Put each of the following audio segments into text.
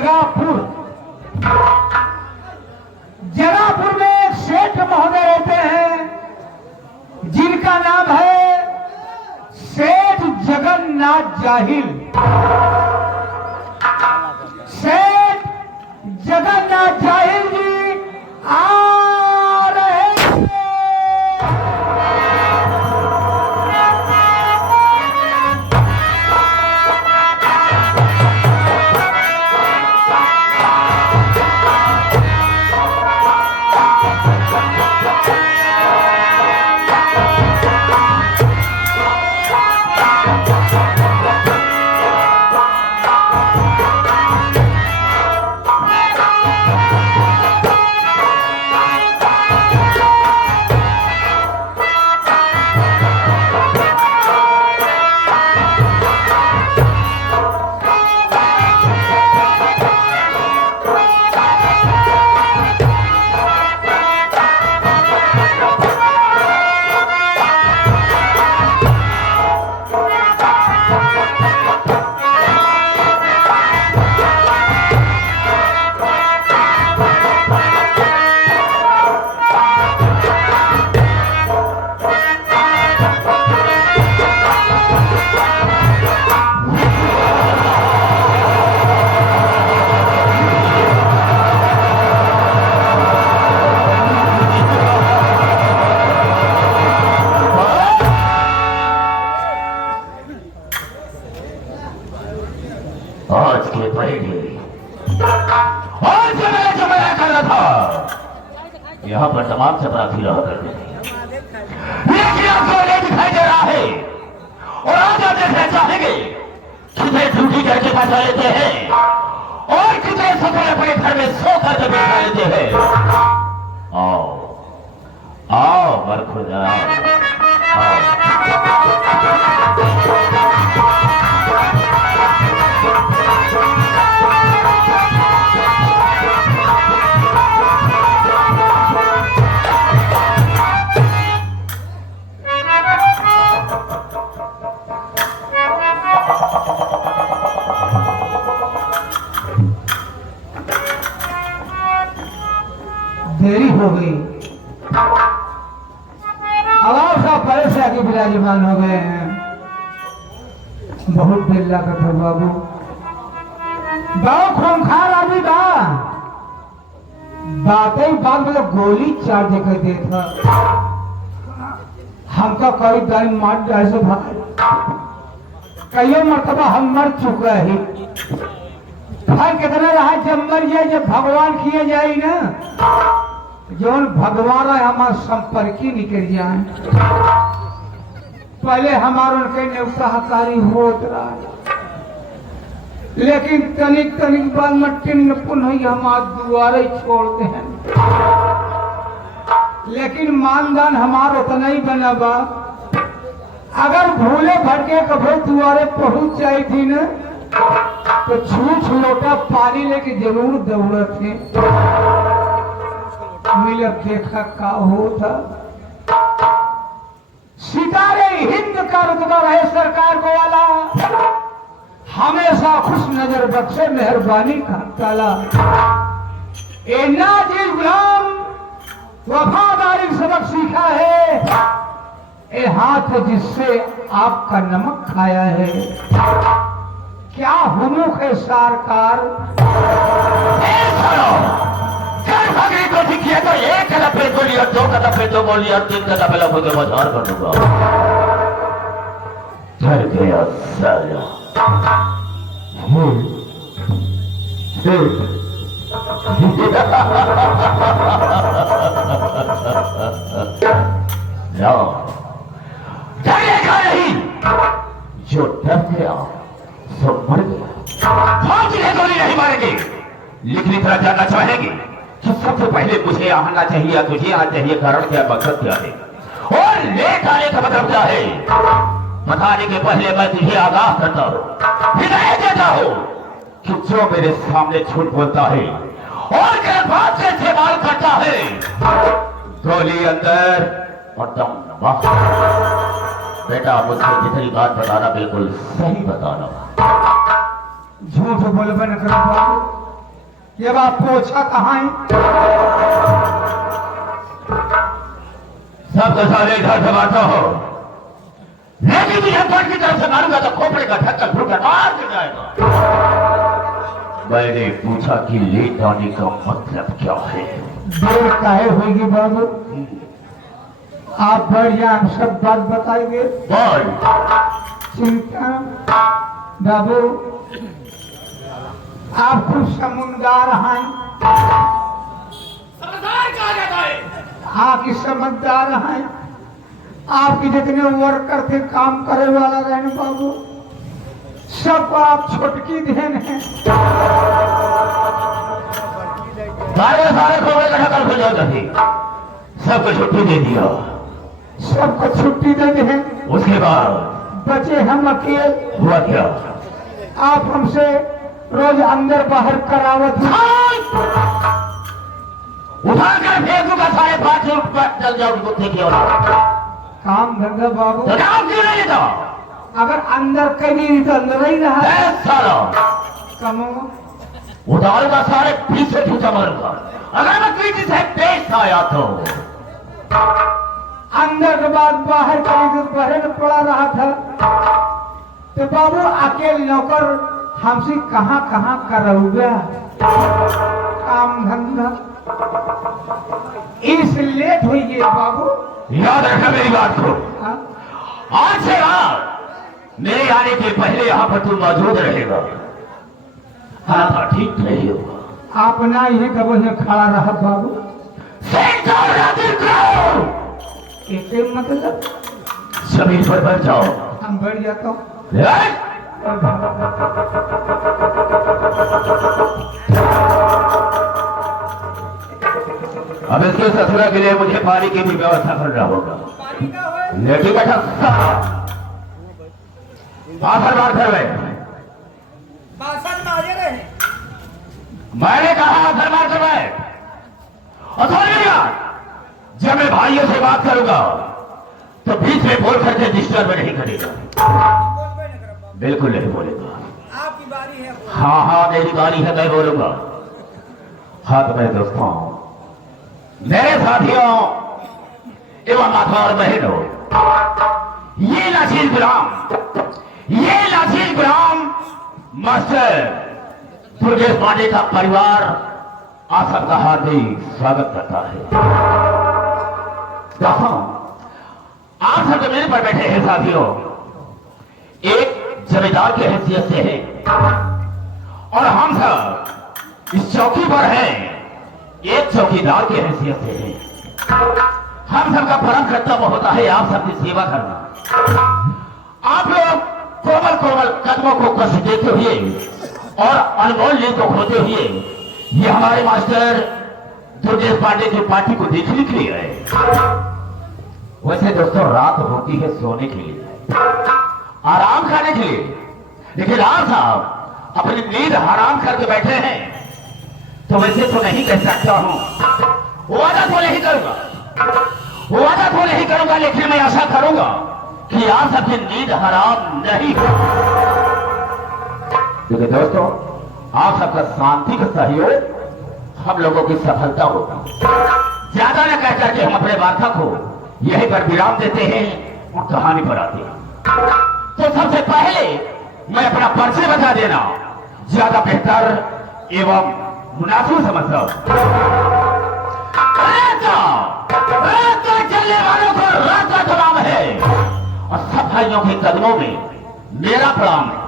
जगापुर। जगापुर में एक सेठ महोदय रहते हैं जिनका नाम है सेठ जगन्नाथ जाहिल। सेठ जगन्नाथ जाहिल जी आ रहे हैं। आज के पहले आज जो मैं कर रहा था, यहाँ पर तमाम चपरासी रहा करते थे, लेकिन आपको नहीं दिखाई दे रहा है। और आज आप देखना चाहेंगे कितने ड्यूटी करके बचा लेते हैं और कितने सफल अपने घर में सो कर बैठा लेते हैं। आओ आओ बरखुदा आओ। देरी हो गई। अब साहब परे से आके विराजमान हो गए हैं। बहुत देर लगा था बाबू। बहुत खूंखार आदमी बा। बातें बात में तो गोली चार जगह दे था। हमका करीब गाड़ी मार जाए से कई मरतबा हम मर चुका है। भाई कितना रहा जब मर जाए, जब भगवान किए जाए ना, जौन भगवान हमारे संपर्की निकल जाए। पहले हमारे उनके नेवताकारी होत रहा, लेकिन तनिक तनिक बाद मट्टी न पुनः हमारे दुआरे छोड़ते हैं। लेकिन मानदान हमारा उतना ही बना बा। अगर भूले भटके कभी दुआरे पहुंच जाई थी न, तो छूछ लोटा पानी लेके जरूर दौड़त थे। मिलब देखा का होता। सितारे हिंद का रुतबा रहे सरकार को वाला, हमेशा खुश नजर बख्शे मेहरबानी का ताला। ए नाजिर गुलाम वफादारी सबक सीखा है, ए हाथ जिससे आपका नमक खाया है। क्या हुनूक है सरकार। को दिखिए तो एक कदम पे गोली और दो कदम पे दो गोली और तीन कदम पे लगभग के बाजार कर दूंगा। डर गया साला। डरेगा नहीं, जो डर गया सो मर गया। हम जिन्हें गोली नहीं मारेंगे, लेकिन इतना जानना चाहेंगे कि सबसे पहले मुझे आना चाहिए, तुझे आना चाहिए, कारण क्या, मकसद क्या है और लेट आने का मतलब क्या है। बताने के पहले मैं तुझे आगाह करता हूँ, हिदायत देता हूँ कि जो मेरे सामने झूठ बोलता है और गर्भपात से इस्तेमाल करता है, गोली अंदर और दम बाहर। बेटा मुझसे जितनी बात बताना बिल्कुल सही बताना। झूठ बोलबे न करो बाबू, ये बात पोछा कहाँ है? सब तो सारे इधर से मारता हो, लेकिन तुझे पट की तरफ से मारूंगा तो खोपड़े का ढक्कन फूटकर मार दे जाएगा। मैंने पूछा कि लेट आने का मतलब क्या है? देर काहे होगी बाबू? आप बढ़िया हम सब बात बताएंगे। बोल। चिंता बाबू, आप खुद समुंदगार हैं, समझदार कहा जाता है। आपकी समझदार हैं, आपके जितने वर्कर थे काम करे वाला रहने बाबू, सबको आप छोटकी देन हैं। सारे खोपड़े का ढक्कन खुल जाता थी, सबको छुट्टी दे दिया। सबको छुट्टी दे दें, उसके बाद बचे हम अकेले। हुआ क्या? आप हमसे रोज अंदर बाहर करावत हैं। उठाकर फेंकूंगा, सारे 5 फुट चल जाओ कुत्ते की औलाद। काम धंधा बाबू, तो काम क्यों नहीं लेता? अगर अंदर कहीं तो अंदर ही रहा सारा कमो। उतारूंगा, सारे पीछे ठूसा मारूंगा। अगर मैं किसी से पेश आया तो अंदर के बाद बाहर कहीं पहले में पड़ा रहा था, तो बाबू अकेले नौकर हमसे कहाँ कहाँ करोगे काम धंधा? इस लेट हुई है बाबू। याद रखना मेरी बात को। हाँ? आज से रात मेरे आने के पहले यहाँ पर तू मौजूद रहेगा। हाँ, ठीक नहीं होगा। आप ना ही कब खड़ा रहा बाबू। एक मतलब जमीन पर बैठ जाओ। हम बढ़ जाता हूँ। अब इसके ससुरा के लिए मुझे पानी की भी व्यवस्था करना होगा। लेकिन बैठा आखिर बार कर रहे, मैंने कहा आखिर बार कर रहे। और मेरी बात, जब मैं भाइयों से बात करूंगा तो बीच में बोल करके डिस्टर्ब नहीं करेगा। बिल्कुल नहीं बोलेगा। आपकी बारी है। हाँ हाँ, मेरी बारी है, मैं बोलूंगा। हाँ तो मेरे दोस्तों, मेरे साथियों एवं माता और बहनों, ये लासील गुलाम मास्टर दुर्गेश पांडे का परिवार आप सबका हार्दिक स्वागत करता है। दोस्तों, आप सब जो मेरे पर बैठे हैं साथियों, एक जमींदार की हैसियत से है और हम सब इस चौकी पर हैं एक चौकीदार की हैसियत से है। हम सबका परम कर्तव्य होता है आप सबकी सेवा करना। आप लोग कोमल कोमल कदमों को कष्ट देते हुए और अनमोल नींद को खोते हुए ये हमारे मास्टर दुर्गेश पांडे की पार्टी को देखने के लिए आए। वैसे दोस्तों, रात होती है सोने के लिए, आराम करने के लिए, लेकिन आप साहब अपनी नींद हराम करके बैठे हैं। तो वैसे तो नहीं कह सकता हूं, वादा तो नहीं करूंगा, लेकिन मैं आशा करूंगा कि आप सबकी नींद हराम नहीं हो। क्योंकि दोस्तों, आप सबका शांति का सहयोग हम लोगों की सफलता होगी। ज्यादा न कह करके हम अपने वार्ता को यहीं पर विराम देते हैं और कहानी पर आते हैं। तो सबसे पहले मैं अपना परिचय बता देना ज्यादा बेहतर एवं मुनासिब समझता हूं। चलने वालों को रात का सलाम है और सब भाइयों के कदमों में मेरा प्रणाम है।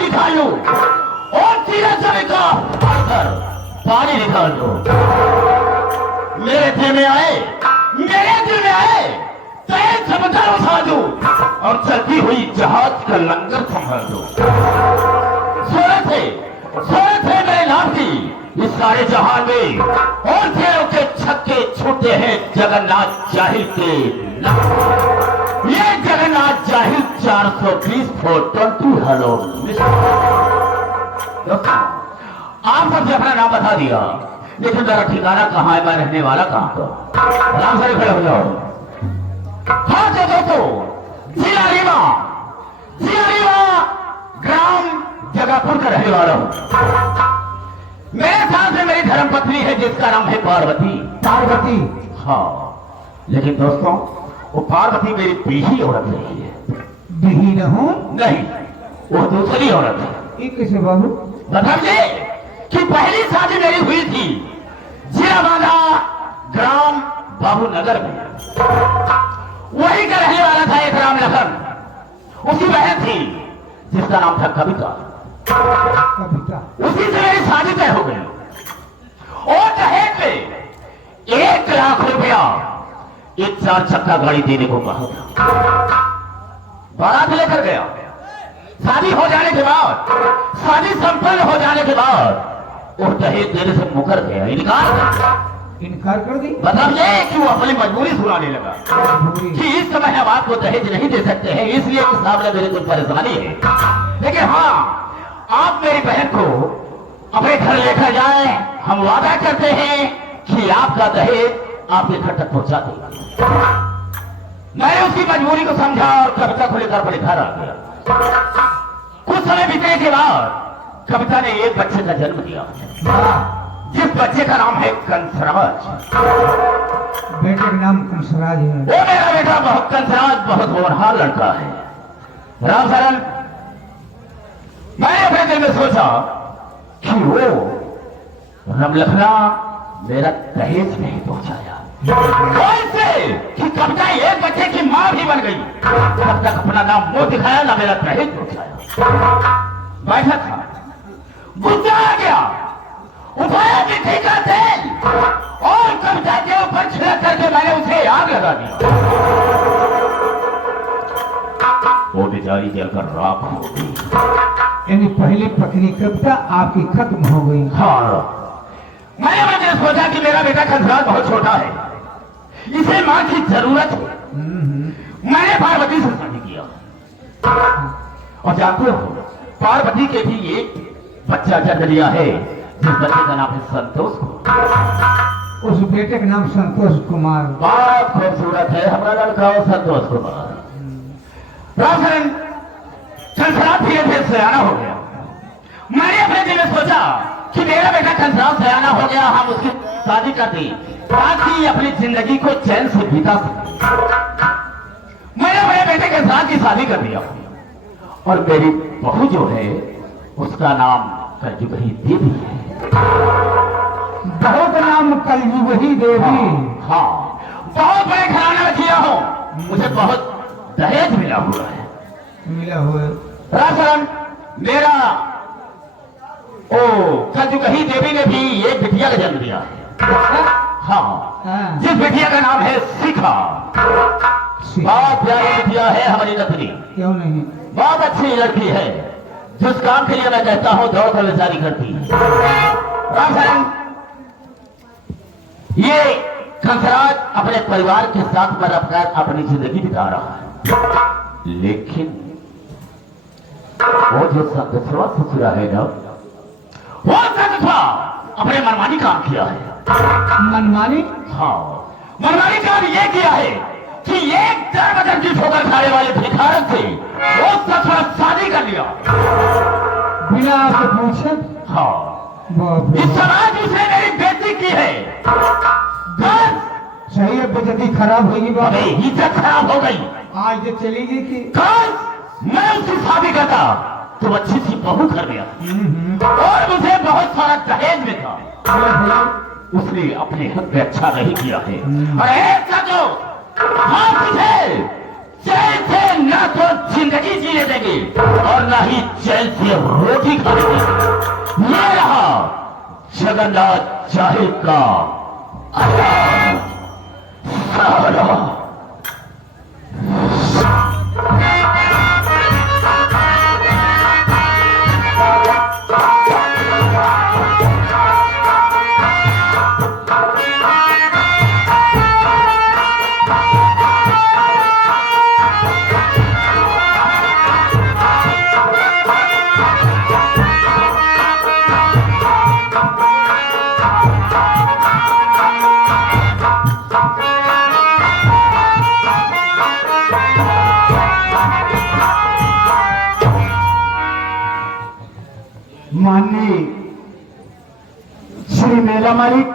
निकालो और तीरथ जमी का पानी निकाल दो। मेरे दिल में आए तो एक समझदार उठा दो और चलती हुई जहाज का लंगर संभाल दो। सूरत है मेरे नाम की इस सारे जहान में, और तेरों के छक्के छूटे हैं जगन्नाथ जाहिल के। ये जगन्नाथ जाहिल 420 फुट 20 हेलो। आप सबसे अपना नाम बता दिया, लेकिन मेरा ठिकाना कहाँ है, मैं रहने वाला कहाँ का? आराम से खड़े हो जाओ। हाँ तो दोस्तों, जिला रीवा कहने वाला हूं। मेरे साथ में मेरी धर्मपत्नी है जिसका नाम है पार्वती। पार्वती? हाँ, लेकिन दोस्तों वो पार्वती मेरी बीही औरत नहीं है। बीही न हूं? नहीं, वो दूसरी औरत है। ये कैसे बाबू? बताइए कि पहली शादी मेरी हुई थी जिरावादा ग्राम बाबूनगर में। वही का रहने वाला था एक राम लखन। उसकी बहन थी जिसका नाम था कविता। कविता? उसी से मेरी शादी तय हो गई और दहेज में 1 लाख रुपया एक 4 चक्का गाड़ी देने को कहा था। बारात लेकर गया। शादी हो जाने के बाद, शादी संपन्न हो जाने के बाद वो दहेज देने से मुकर गया, इनकार कर दी। बताइए कि वो अपनी मजबूरी सुनाने लगा कि इस समय हम आपको दहेज नहीं दे सकते हैं, इसलिए उस सामने मेरी कुछ परेशानी है, लेकिन हाँ आप मेरी बहन को अपने घर लेकर जाएं, हम वादा करते हैं कि आपका दहेज आपके घर तक पहुंचा देंगे। मैंने उसकी मजबूरी को समझा और कविता को लेकर अपने घर आ गया। कुछ समय बीतने के बाद कविता ने एक बच्चे का जन्म दिया, जिस बच्चे का नाम है कंसराज। बेटे का नाम कंसराज है? वो मेरा बेटा बहुत कंसराज, बहुत होनहार लड़का है। राम शरण, मैंने अपने दिल में सोचा कि वो रमलखना मेरा दहेज नहीं पहुंचाया, कैसे कि कविता एक बच्चे की मां भी बन गई, तब तक अपना नाम मुंह दिखाया ना मेरा दहेज पहुंचाया। बैठा था, गुस्सा आ गया, उठाया मिट्टी का तेल और कविता के ऊपर छिड़क करके मैंने उसे आग लगा दिया। वो बेचारी जलकर राख हो गई। यानी पहली पत्नी कविता आपकी खत्म हो गई? हाँ, मैंने सोचा कि मेरा बेटा कंसराज बहुत छोटा है, इसे मां की जरूरत है। मैंने पार्वती से शादी किया और जानते हो पार्वती के भी एक बच्चा जन्म लिया है, जिस बच्चे का नाम है संतोष कुमार। उस बेटे का नाम संतोष कुमार? बहुत खूबसूरत है हमारा लड़का और संतोष कुमार। रामचरण, कंसराज धीरे धीरे सयाना हो गया। मैंने अपने दिल में सोचा कि मेरा बेटा कंसराज सयाना हो गया, हम उसकी शादी कर दी ताकि अपनी जिंदगी को चैन से बिता सके। मैंने अपने बेटे कंसराज की शादी कर दिया और मेरी बहू जो है उसका नाम कलयुगी देवी है। बहू का नाम कलयुगी देवी? हाँ, बहुत बड़े घराने में किया हूँ, मुझे बहुत दहेज मिला हुआ है। मिला हुआ? राशन मेरा ओ कलयुगी देवी ने भी एक बिटिया का जन्म दिया है। हाँ, जिस बिटिया का नाम है शिखा। बहुत प्यारी बिटिया है हमारी नथनी। क्यों नहीं? बहुत अच्छी लड़की है, जिस काम के लिए मैं कहता हूं दौड़ कर बेचारी करती है। रामचरण, ये कंसराज अपने परिवार के साथ में रहकर अपनी जिंदगी बिता रहा है, लेकिन वो जो संतोषवा ससुरा है ना, वो संतोषवा अपने मनमानी काम किया है। मनमानी? हाँ, मनमानी काम ये किया है कि एक दर की ठोकर खाने वाले भिखारन से वो ससुरा शादी कर लिया बिना आपसे पूछे। हाँ, इस समाज उसने मेरी बेइज्जती की है। बस सही है, बेइज्जती खराब होगी बाबू। अरे इज्जत खराब हो गई। आज जो चली गई थी, कल मैं उसकी शादी करता तो अच्छी सी बहू कर गया और मुझे बहुत सारा दहेज में था। उसने अपने हक में अच्छा नहीं किया है। अरे तो हाँ, तुझे चैन से ना तो जिंदगी जीने देंगे और ना ही चैन से रोटी खाने देंगे। ये रहा जगन्नाथ जाहिर का सारा। माननीय श्री मेला मालिक,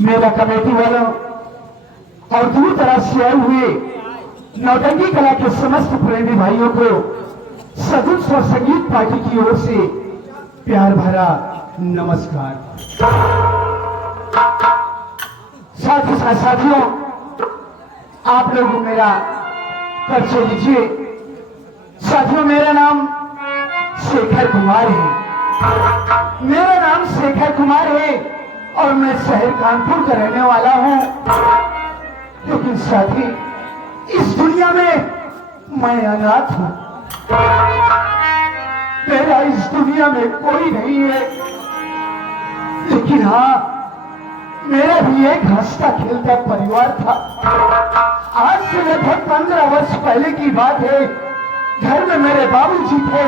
मेला कमेटी वालों और दूर दराज से आए हुए नौटंकी कला के समस्त प्रेमी भाइयों को सदुल स्वर संगीत पार्टी की ओर से प्यार भरा नमस्कार। साथ ही साथ साथियों, आप लोग मेरा परिचय लीजिए। साथियों, मेरा नाम शेखर कुमार है। मेरा नाम शेखर कुमार है और मैं शहर कानपुर का रहने वाला हूं। लेकिन साथी, इस दुनिया में मैं अनाथ हूं। मेरा इस दुनिया में कोई नहीं है। लेकिन हाँ, मेरा भी एक हंसता खेलता परिवार था। आज से लगभग 15 वर्ष पहले की बात है। घर में मेरे बाबूजी थे,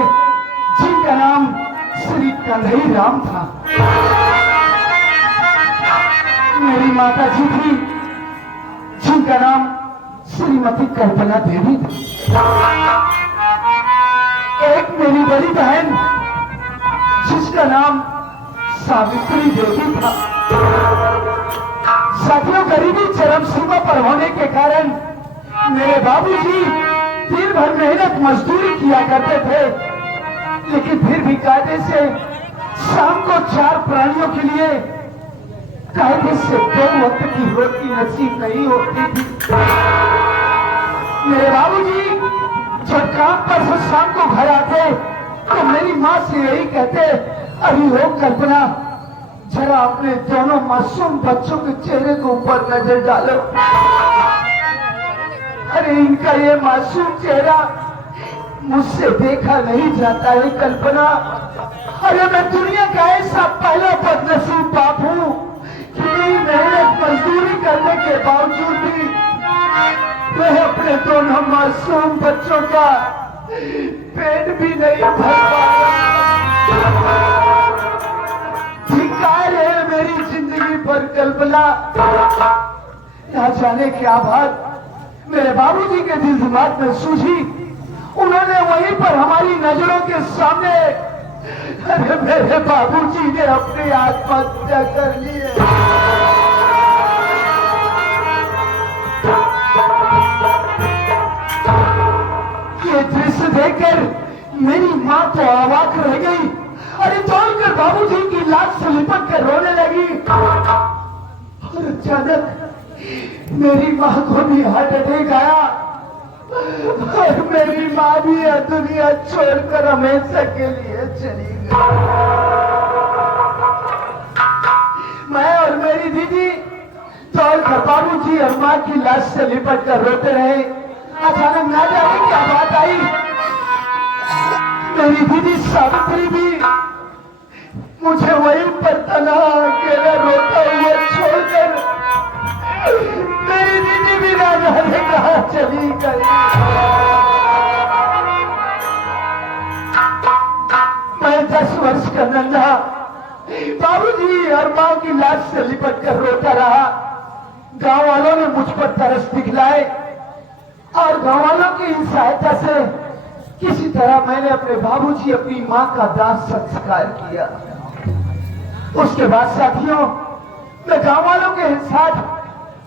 जिनका नाम श्री कन्हई राम था। मेरी माता जी थी, जिनका नाम श्रीमती कल्पना देवी थी। एक मेरी बड़ी बहन, जिसका नाम सावित्री देवी था। साथियों, गरीबी चरम सीमा पर होने के कारण मेरे बाबूजी दिन भर मेहनत मजदूरी किया करते थे, लेकिन फिर भी कायदे से शाम को 4 प्राणियों के लिए कायदे से 2 वक्त की रोटी नसीब नहीं होती थी। मेरे बाबूजी जब काम पर से शाम को घर आते तो मेरी माँ से यही कहते, अरे हो कल्पना, जरा अपने दोनों मासूम बच्चों के चेहरे के ऊपर नजर डालो। अरे इनका ये मासूम चेहरा मुझसे देखा नहीं जाता है कल्पना। अरे मैं दुनिया का ऐसा पहला बदनसीब बाप हूँ कि मेरी मेहनत मजदूरी करने के बावजूद भी मैं अपने दोनों मासूम बच्चों का पेट भी नहीं भर पाया। धिक्कार है मेरी जिंदगी पर कल्पना। ना जाने क्या बात मेरे बाबूजी के दिल दिमाग में सूझी। उन्होंने वहीं पर हमारी नजरों के सामने, अरे मेरे बाबूजी ने अपनी आत्महत्या कर ली है। ये दृश्य देखकर मेरी माँ तो अवाक रह गई। अरे दौड़कर बाबूजी की लाश से लिपट कर रोने लगी। और अचानक मेरी माँ को भी हार्ट अटैक आया और मेरी माँ भी यह दुनिया छोड़कर हमेशा के लिए चली गई। मैं और मेरी दीदी दौड़कर बाबूजी और माँ की लाश से लिपट कर रोते रहे। अचानक ना जाने क्या बात आई, मेरी दीदी सावित्री भी मुझे वहीं पर तन्हा अकेला रोता हुआ छोड़कर मेरी दीदी भी ना जाने कहाँ चली गई। मैं 10 वर्ष का नन्हा बाबूजी और माँ की लाश से लिपट कर रोता रहा। गांव वालों ने मुझ पर तरस दिखलाए और गांव वालों की सहायता से किसी तरह मैंने अपने बाबूजी अपनी माँ का दाह संस्कार किया। उसके बाद साथियों, मैं गांव वालों के साथ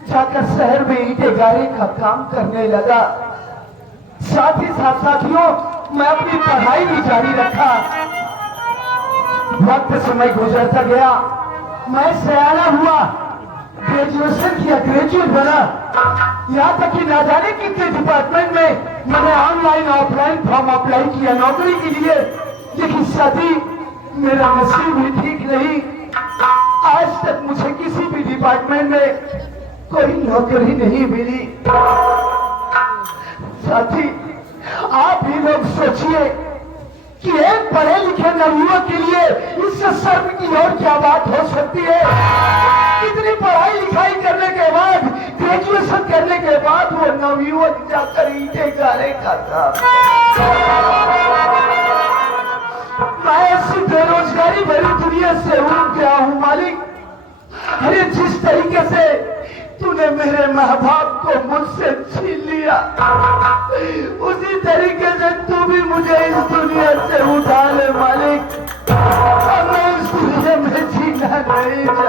जाकर शहर में ईंटे गारे का काम करने लगा। साथ ही साथ साथियों, मैं अपनी पढ़ाई भी जारी रखा। वक्त समय गुजरता गया, मैं सयाना हुआ, ग्रेजुएशन किया, ग्रेजुएट बना। यहाँ तक कि ना जाने कितने डिपार्टमेंट में मैंने ऑनलाइन ऑफलाइन फॉर्म अप्लाई किया नौकरी के लिए, लेकिन साथी मेरा नसीब भी ठीक नहीं। आज तक मुझे किसी भी डिपार्टमेंट में कोई नौकरी नहीं मिली। साथी, आप भी लोग सोचिए कि एक पढ़े लिखे नवयुवक के लिए इससे शर्म की और क्या बात हो सकती है। इतनी पढ़ाई लिखाई करने के बाद, ग्रेजुएशन करने के बाद वो नवयुवक जाकर ईंटे गारे खाता। मैं ऐसी बेरोजगारी भरी दुनिया से उठ गया हूँ मालिक। अरे जिस तरीके से तूने मेरे माँ बाप को मुझसे छीन लिया, उसी तरीके से तू भी मुझे इस दुनिया से उठा ले मालिक। चल